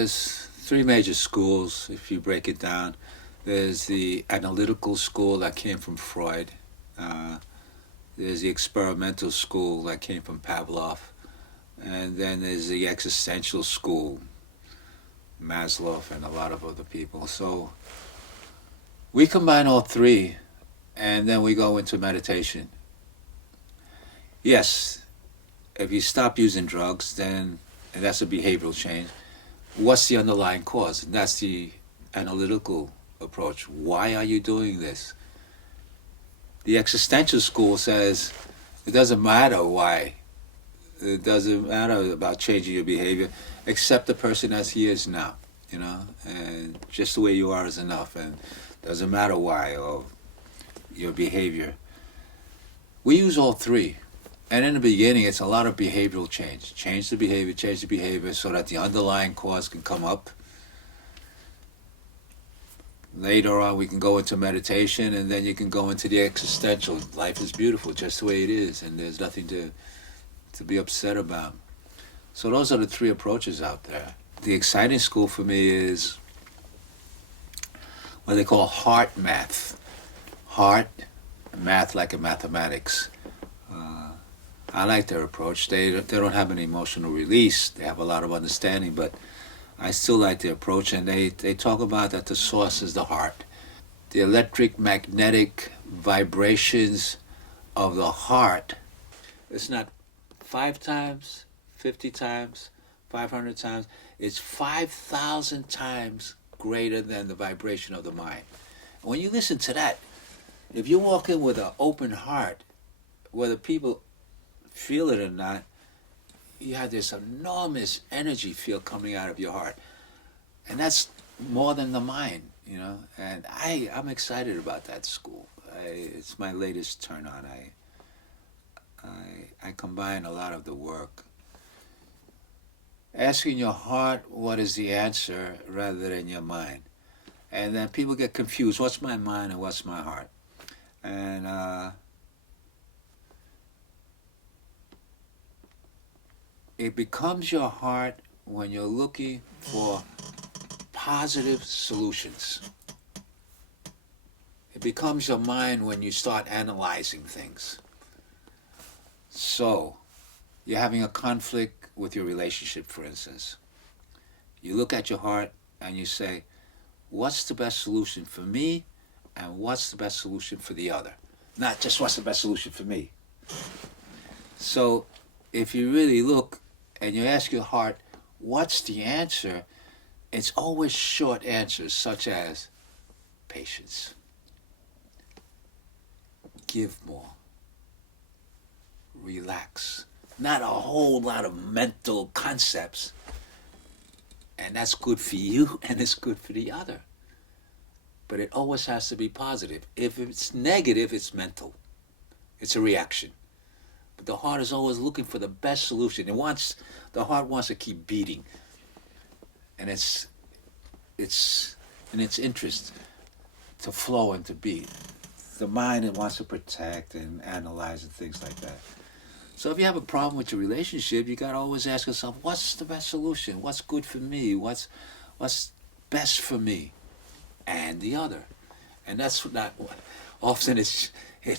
there's three major schools, if you break it down. There's the analytical school that came from Freud. Uh, there's the experimental school that came from Pavlov. And then there's the existential school, Maslow and a lot of other people. So we combine all three and then we go into meditation. Yes, if you stop using drugs, then and that's a behavioral change. What's the underlying cause? And that's the analytical approach. Why are you doing this? The existential school says it doesn't matter why. It doesn't matter about changing your behavior, accept the person as he is now, and just the way you are is enough, and doesn't matter why or your behavior. We use all three. And in the beginning, it's a lot of behavioral change. Change the behavior so that the underlying cause can come up. Later on, we can go into meditation, and then you can go into the existential. Life is beautiful just the way it is, and there's nothing to be upset about. So those are the three approaches out there. The exciting school for me is what they call heart math. Heart math like in mathematics. I like their approach. They don't have an emotional release. They have a lot of understanding, but I still like their approach. And they talk about that the source is the heart. The electric magnetic vibrations of the heart. It's not 5 times, 50 times, 500 times. It's 5,000 times greater than the vibration of the mind. And when you listen to that, if you walk in with an open heart, whether people feel it or not, you have this enormous energy field coming out of your heart. And that's more than the mind, And I'm excited about that school. It's my latest turn on. I combine a lot of the work. Asking your heart what is the answer rather than your mind. And then people get confused. What's my mind and what's my heart? And it becomes your heart when you're looking for positive solutions. It becomes your mind when you start analyzing things. So, you're having a conflict with your relationship, for instance. You look at your heart and you say, what's the best solution for me and what's the best solution for the other? Not just what's the best solution for me. So, if you really look and you ask your heart, what's the answer? It's always short answers such as patience, give more, relax. Not a whole lot of mental concepts. And that's good for you and it's good for the other. But it always has to be positive. If it's negative, it's mental. It's a reaction. But the heart is always looking for the best solution. The heart wants to keep beating. And it's in its interest to flow and to beat. The mind, it wants to protect and analyze and things like that. So if you have a problem with your relationship, you got to always ask yourself, what's the best solution? What's good for me? What's best for me and the other? And that's not often it's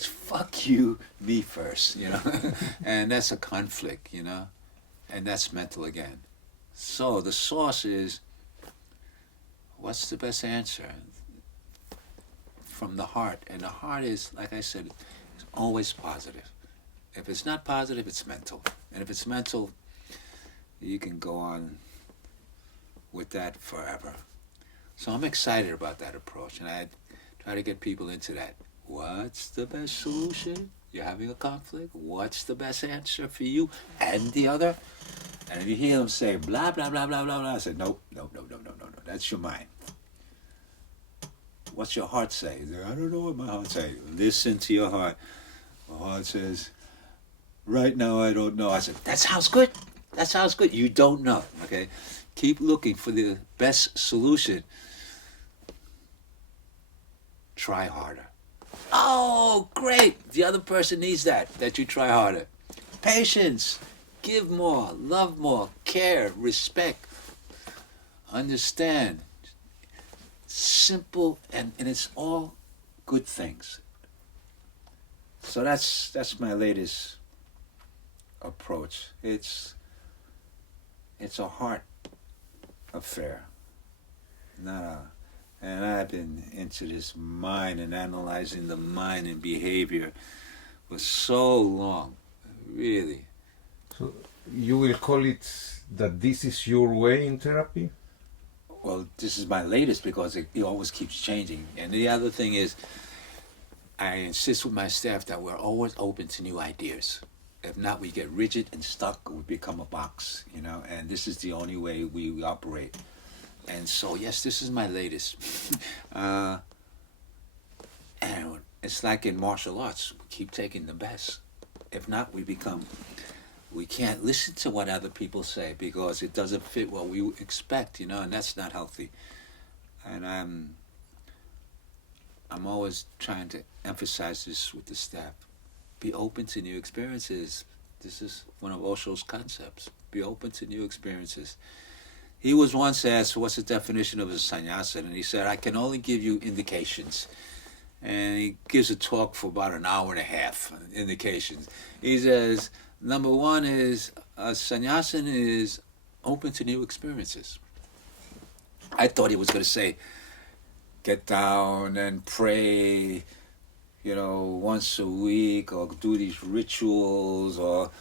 fuck you, me first, and that's a conflict, and that's mental again. So the source is, what's the best answer? From the heart. And the heart is, like I said, is always positive. If it's not positive, it's mental. And if it's mental, you can go on with that forever. So I'm excited about that approach, and I try to get people into that. What's the best solution? You're having a conflict? What's the best answer for you and the other? And if you hear them say blah, blah, blah, blah, blah, blah, I say, no. That's your mind. What's your heart say? I don't know what my heart says. Listen to your heart. My heart says, right now I don't know. I said, that sounds good. You don't know, okay? Keep looking for the best solution. Try harder. Oh, great. The other person needs that you try harder. Patience. Give more. Love more. Care. Respect. understand. Simple, and it's all good things. So that's my latest approach. It's a heart affair, not a. And I've been into this mind and analyzing the mind and behavior for so long, really. So you will call it that this is your way in therapy? Well, this is my latest because it always keeps changing. And the other thing is, I insist with my staff that we're always open to new ideas. If not, we get rigid and stuck. We become a box, you know. And this is the only way we operate. And so, yes, this is my latest. And it's like in martial arts, we keep taking the best. If not, we can't listen to what other people say because it doesn't fit what we expect, you know, and that's not healthy. And I'm always trying to emphasize this with the staff. Be open to new experiences. This is one of Osho's concepts. Be open to new experiences. He was once asked, what's the definition of a sannyasa? And he said, I can only give you indications. And he gives a talk for about an hour and a half, indications. He says, number one is, a sannyasin is open to new experiences. I thought he was going to say, get down and pray, you know, once a week, or do these rituals, or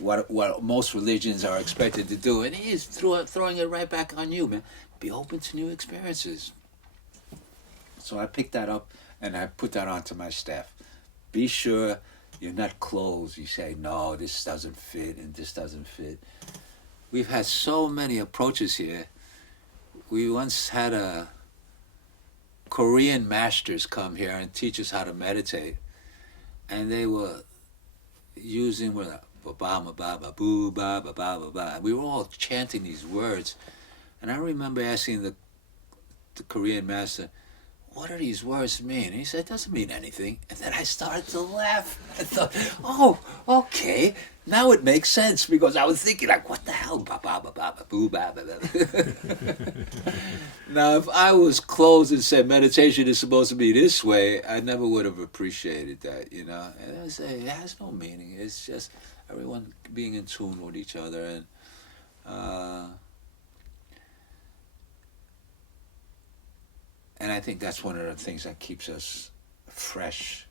what most religions are expected to do. And he is throwing it right back on you, man. Be open to new experiences. So I picked that up and I put that onto my staff. Be sure you're not closed. You say, no, this doesn't fit and this doesn't fit. We've had so many approaches here. We once had a Korean masters come here and teach us how to meditate. And they were using ba ba ba ba boo ba ba ba ba ba. We were all chanting these words. And I remember asking the Korean master, what do these words mean? And he said, it doesn't mean anything. And then I started to laugh. I thought, oh, okay. Now it makes sense, because I was thinking, like, what the hell? Ba ba ba ba ba boo ba ba ba. Now, if I was closed and said meditation is supposed to be this way, I never would have appreciated that, you know. And I say, it has no meaning. It's just everyone being in tune with each other. And I think that's one of the things that keeps us fresh